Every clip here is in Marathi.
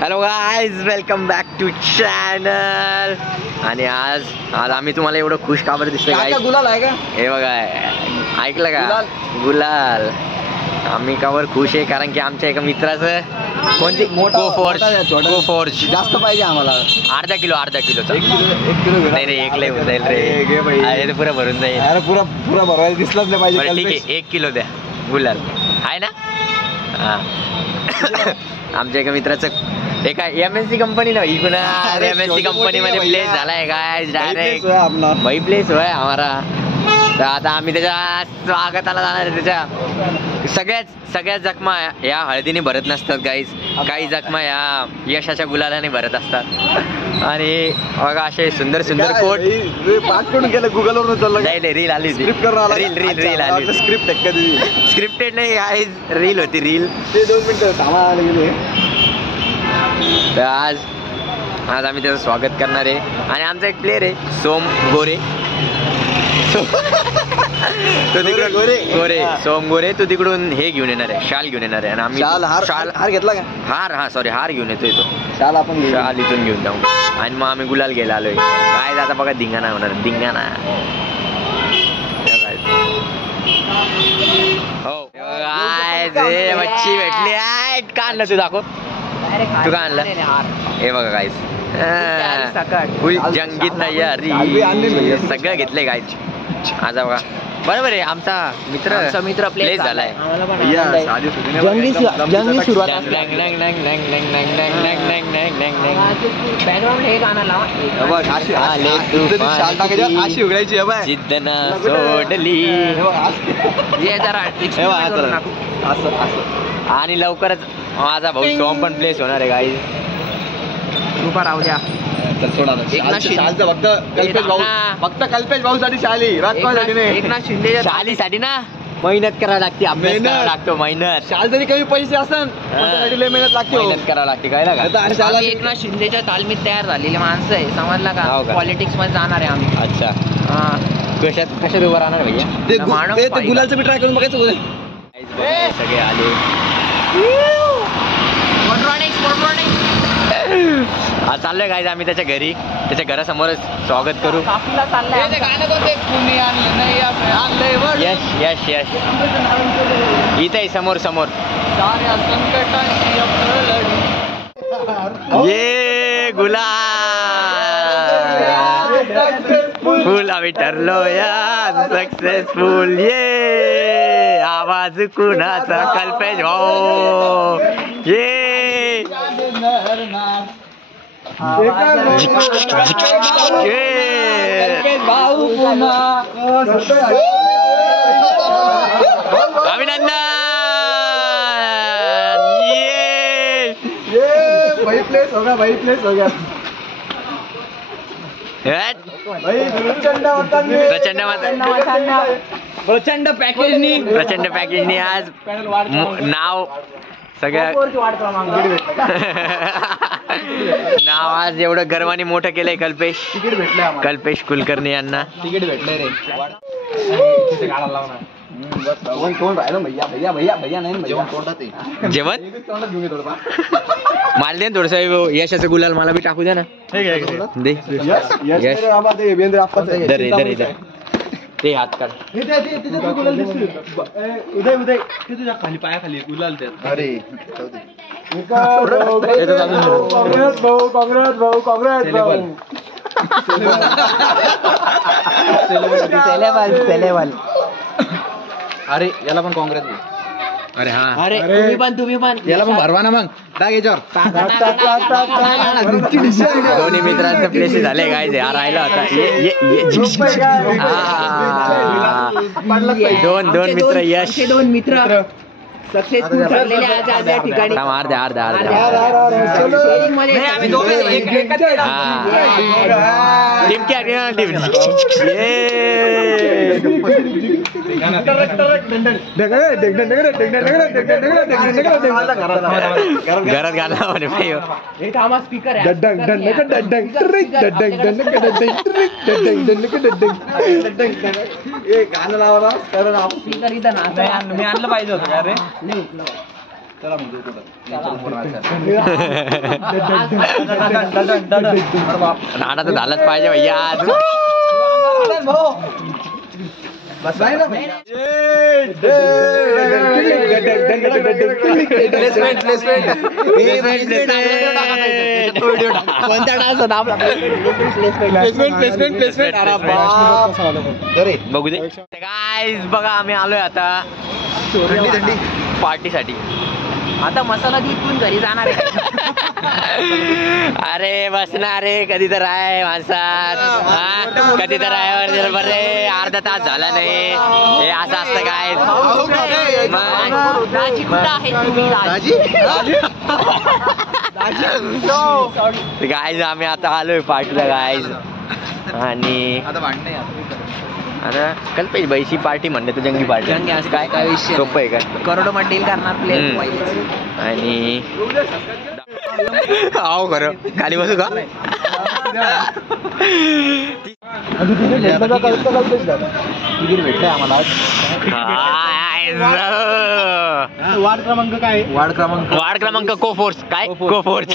Hello guys, welcome back to channel. आणि आज आम्ही तुम्हाला एवढं खुश का बरं दिसतोय गाईज? गुलाल आहे का? हे बघा, ऐकलं का? गुलाल. आम्ही कावर खुश आहे कारण की आमच्या एका मित्राचं कोणती गोफोर्ज जास्त पाहिजे आम्हाला. अर्धा किलोचा. 1 किलो नाही रे, एक लय होऊन जाईल रे. अरे पुरा भरून जाईल. अरे पुरा भरवायला दिसलाच नाही पाहिजे. ठीक आहे, 1 किलो द्या गुलाल, आहे ना? हा. आमच्या एका मित्राचं एका MNC कंपनी ना इकडून MNC कंपनी मध्ये प्लेस झालाय काय डायरेक्ट भाई प्लेस होय आम्हाला. तर आता आम्ही त्याच्या स्वागताला जाणार आहे. त्याच्या सगळ्या जखमा या हळदीने भरत नसतात गाईज. काही जखमा या यशाच्या गुलालाने भरत असतात. आणि बघा असे सुंदर कोट गुगल वरून नाही रील आली होती. रील आली. स्क्रिप्टेड नाही गाईज, रील होती. रील ते 2 मिनिटं थांबायला गेले. तर आज आम्ही त्याचं स्वागत करणार आहे. आणि आमचा एक प्लेअर आहे सोम गोरे. तो तिकडून सोम गोरे तो तिकडून हे घेऊन येणार आहे, शाल घेऊन येणार आहे. आणि आम्ही हार घेतला का? हार घेऊन येतोय तो. शाल आपण शाल इथून घेऊन जाऊ. आणि मग आम्ही गुलाल घ्यायला आलोय. काय आता बघा, धिंगाणा होणार, धिंगाणा. हो काय मच्छी भेटली आहे. का आणलं तू? दाखव तू का आणलं. हे बघा गाईस, फुल जंगीत तयारी, सगळं घेतलंय गाईस आज. बघा बरोबर आहे, आमचा मित्र प्लेस झालाय. जंगी सुरुवात. जिद्द न सोडली. आणि लवकरच माझा भाऊ सोम पण प्लेस होणार आहे गाईस. उभा राहू द्या. फक्त कल्पेश भाऊ साठी शाली, एकनाथ शिंदे शालीसाठी ना मेहनत करावी लागते, अभ्यास करावा लागतो. मेहनत शाल जरी कमी पैसे असन मेहनत लागते, मेहनत करावं लागते. काय आम्ही एकनाथ शिंदेच्या तालमीत तयार झालेले माणसं आहे, समजला का? पॉलिटिक्स मध्ये जाणार आहे आम्ही. अच्छा, कशात उभं राहणार भैया? ते गुलालचं मी ट्राय करून बघायचं. सगळे आले. आज चाललोय गाईज आम्ही त्याच्या घरी, त्याच्या घरासमोरच स्वागत करू. यश इथे समोर ये गुलाल फुल आम्ही ठरलो या सक्सेसफुल. ये आवाज कुणाचा? कल्पेश भाऊ. ये अभिनंदन. भाई प्लेस हो गया. प्रचंड पॅकेजनी आज नाव नाव आज एवढं गर्वाने मोठं केलंय कल्पेश कुलकर्णी यांना. तिकीट भेटलंय रे. जेवण मला दे थोडस. यशाचं गुलाल मला बी टाकू द्या ना. दे ते हात काढ. उदय तुझ्या खाली पायाखाली गुलाल द्या. अरे काँग्रेस भाऊ. अरे याला पण काँग्रेस. अरे हा, अरे तुम्ही पण याला पण भरवा ना मग. टाक याच्यावर. दोन्ही मित्रांचं प्लेस झाले काय राहिला होता. दोन मित्र. यश 2 मित्र सक्सेसफुल ठरलेले आज या ठिकाणी. अर्धा घरात गाणं म्हणे भाई. स्पीकर गाणं लावा. स्पीकर इथं ना. मी आणलं पाहिजे होतं का रे? नाना तर झालंच पाहिजे भैया आज. बघू दे गाईज. बघा आम्ही आलोय आता पार्टीसाठी. आता मसाला तिथून घरी जाणार आहे. अरे बसणार रे कधी तर आहे माणसात. कधी तर आहे बरोबर रे. अर्धा तास झाला नाही हे असं असतं काय. दाजी कुठं आहे तुम्ही? गाईज आम्ही आता आलोय पार्टीला गाईज. आणि आता कल्पेश बाईची पार्टी म्हणले तर जंगी पार्टी. जंगी असं काय काय विषय सोपं आहे काय. करोडो मध्ये डील करणार प्लेअर. आणि आहो खरं खाली बसू का. भेटले आम्हाला. वार्ड क्रमांक काय? वार्ड क्रमांक को फोर्स काय को फोर्स.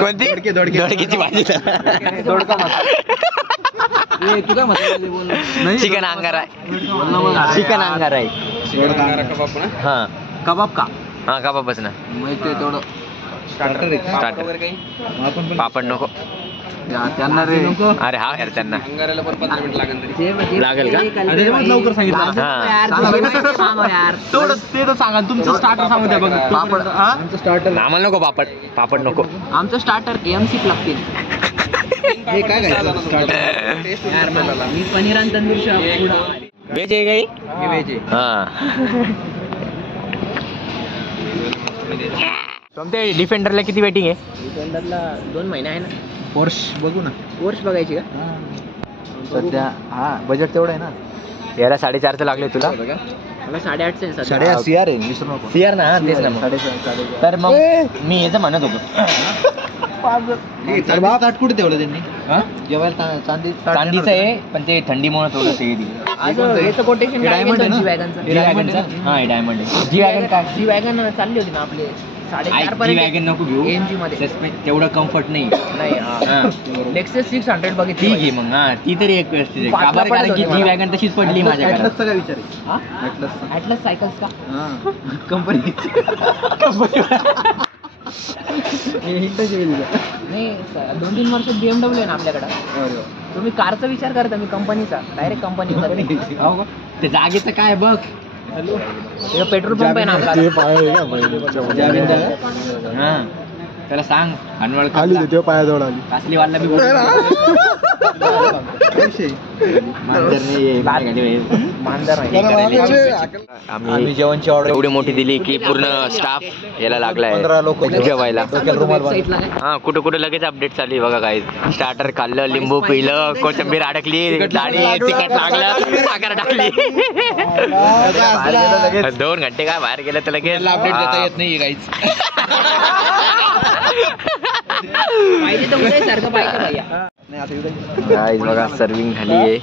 कोणती दोडकीची भाजी. चिकन अंगारा आहे. चिकन अंगारा आहे. हा कबाब का? हा कबाबच ना. तेवढं स्टार्टर पापड नको त्यांना रे. अरे हा यार त्यांना लागेल का. लवकर सांगितलं. ते तर सांगा तुमचं स्टार्टर सांगू द्या. बघा पापड. आम्हाला नको पापड. पापड नको. आमचं स्टार्टर KMC लागतील. हे काय मी पनीर आणि तंदूर व्हेज आहे काही. हा तुमच्या डिफेंडरला किती वेटिंग आहे? डिफेंडरला 2 महिने आहे ना. वर्ष बघू ना. वर्ष बघायची का सध्या? हा बजेट तेवढं आहे ना. याला 4.5 लागले तुला. मला 8.5 आहे. 8.5 CR आहे. विसरू नको. CR ना तेच ना. तर मग मी याचं म्हणत होतो ताट कुठे ठेवलं त्यांनी जेवायला? चांदीचं आहे पण ते थंडीमुळे थोडंसं हे दिलं. कोटेशन डायमंड आहे ना? डायमंड आहे. जी वॅगन काय. जी वॅगन चालली होती ना आपले 4.5 वॅगन नको घेऊ. AMG मध्ये तेवढं कम्फर्ट नाही. नेक्सस 600 बघितली. ठीक आहे मग. हा ती तरी एक व्यवस्थित आहे. कारण की जी वॅगन तशीच पडली माझ्या घरात. काय विचार ॲटलस सायकल्स का कंपनी नाही 2-3 वर्ष BMW आहे ना आपल्याकडं. तुम्ही कारचा विचार करता मी कंपनीचा डायरेक्ट कंपनी. ते जागेचं काय बघ. पेट्रोल पंप आहे ना आपला. हा त्याला सांग अनवळ पायाजवळ आली. कासली वाला बी आम्ही जेवणची ऑर्डर एवढी मोठी दिली की पूर्ण स्टाफ याला लागलाय 15 लोक जेवायला. हा कुठं कुठं लगेच अपडेट चालली बघा काय. स्टार्टर खाल्लं, लिंबू पिलं, कोथिंबीर अडकली, दाढी तिखट लागलं, साखर टाकली. 2 घंटे काय बाहेर गेलं तर लगेच अपडेट देता येत नाही काहीच. पाहिजे तर उद्या सारखं पाहिजे भैया. गाईज बघा सर्विंग झाली आहे.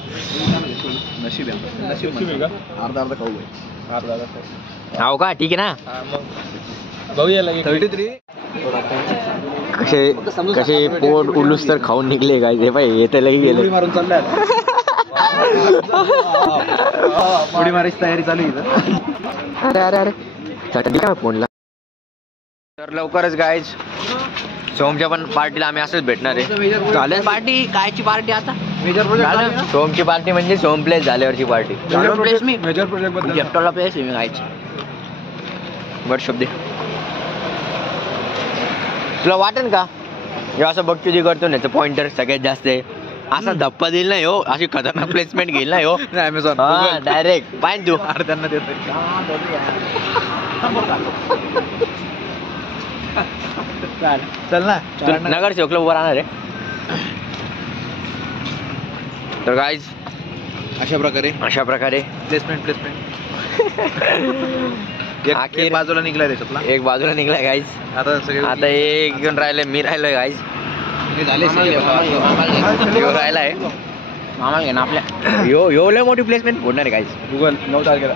अर्धा खाऊ हो का ठीक आहे ना. 33 कसे पोट उलूस तर खाऊन निघले काय ते पाहिजे येते लगी गेले. मारून चाललाय. उडी मारायची तयारी चालू आहे. अरे चटणी काय फोनला. तर लवकरच गाईज सोमच्या पण पार्टीला आम्ही असंच भेटणार आहे. चालेल पार्टी. कायची पार्टी आता? सोमची पार्टी म्हणजे सोम प्लेस झाल्यावरची पार्टी. प्लेस मी मेजर प्रोजेक्ट बद्दल जेफ्टोला प्लेस आहे मी गायची. बट शब्द तुला वाटेल का हे असं बघतो जे करतो ना पॉइंटर सगळ्यात जास्त आहे. असा धप्पा देईल ना हो. अशी खतरनाक प्लेसमेंट घेईल ना हो. अमेझॉन डायरेक्ट पाहिजे तू त्यांना देतोय. चल ना नगर चौकला उभं राहणार आहे. तर गाईज अशा प्रकारे प्लेसमेंट एक बाजूला निघलाय त्याच्यातला. एक बाजूला निघलाय गाईज. आता एक घेऊन राहिलंय. मी राहिलोय गाईज. राहिलाय आम्हाला घे ना आपल्या यो लय मोठी प्लेसमेंट फोडणार आहे गाईज. गुगल 9 तारखेला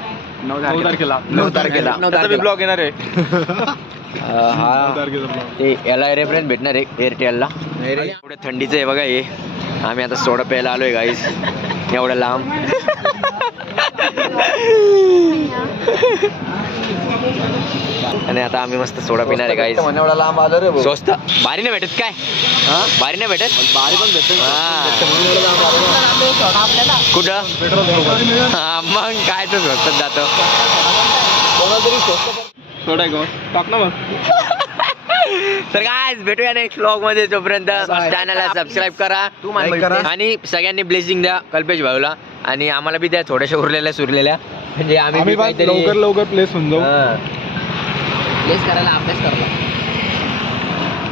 9 9 तारखेला त्याचा ब्लॉग येणार आहे. हा ते याला रेफरन्स भेटणार आहे एअरटेलला. एवढं थंडीचं आहे बघा हे. आम्ही आता सोडा प्यायला आलोय गाईज एवढं लांब. आणि आता आम्ही मस्त सोडा पिणार आहे गाईज. एवढा लांब आलो रे स्वस्त भारी नाही भेटत काय? भारी नाही भेटत. भारी पण भेटतो. आपल्याला कुठं हा मग काय तर स्वस्तात जातो. कोणाला तरी स्वस्त थोडा टाक ना मग. तर काय भेटूया नेक्स्ट व्लॉग मध्ये. तोपर्यंत चॅनलला सबस्क्राईब करा आणि सगळ्यांनी ब्लेसिंग द्या कल्पेश भाऊला. आणि आम्हाला बी द्या थोड्याशा उरलेल्या सुरलेल्या म्हणजे आम्ही बी काहीतरी लवकर प्लेस होऊन जाऊ. प्लेस करायला अभ्यास करायला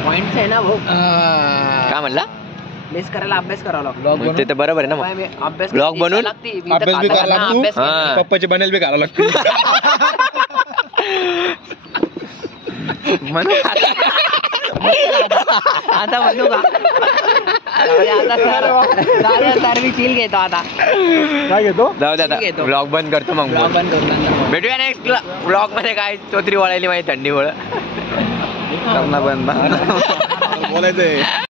पॉइंट आहे ना भाऊ. काय म्हणला? प्लेस करायला अभ्यास करावा लागतो. मग ते तर बरोबर आहे ना. मग अभ्यास Vlog बनवून अभ्यास बी करायला लागतो. हा. पप्पाची बनेल बी करावं लागते. आता म्हणू का आता सर मी चिल घेतो आता. काय घेतो? जाऊ द्या घेतो. ब्लॉग बंद करतो मग. Vlog बंद करून नंतर भेटूया नेक्स्ट ब्लॉग मध्ये. काय चोत्री वळायली माझी थंडीमुळे. करणार बंद बोलायचंय.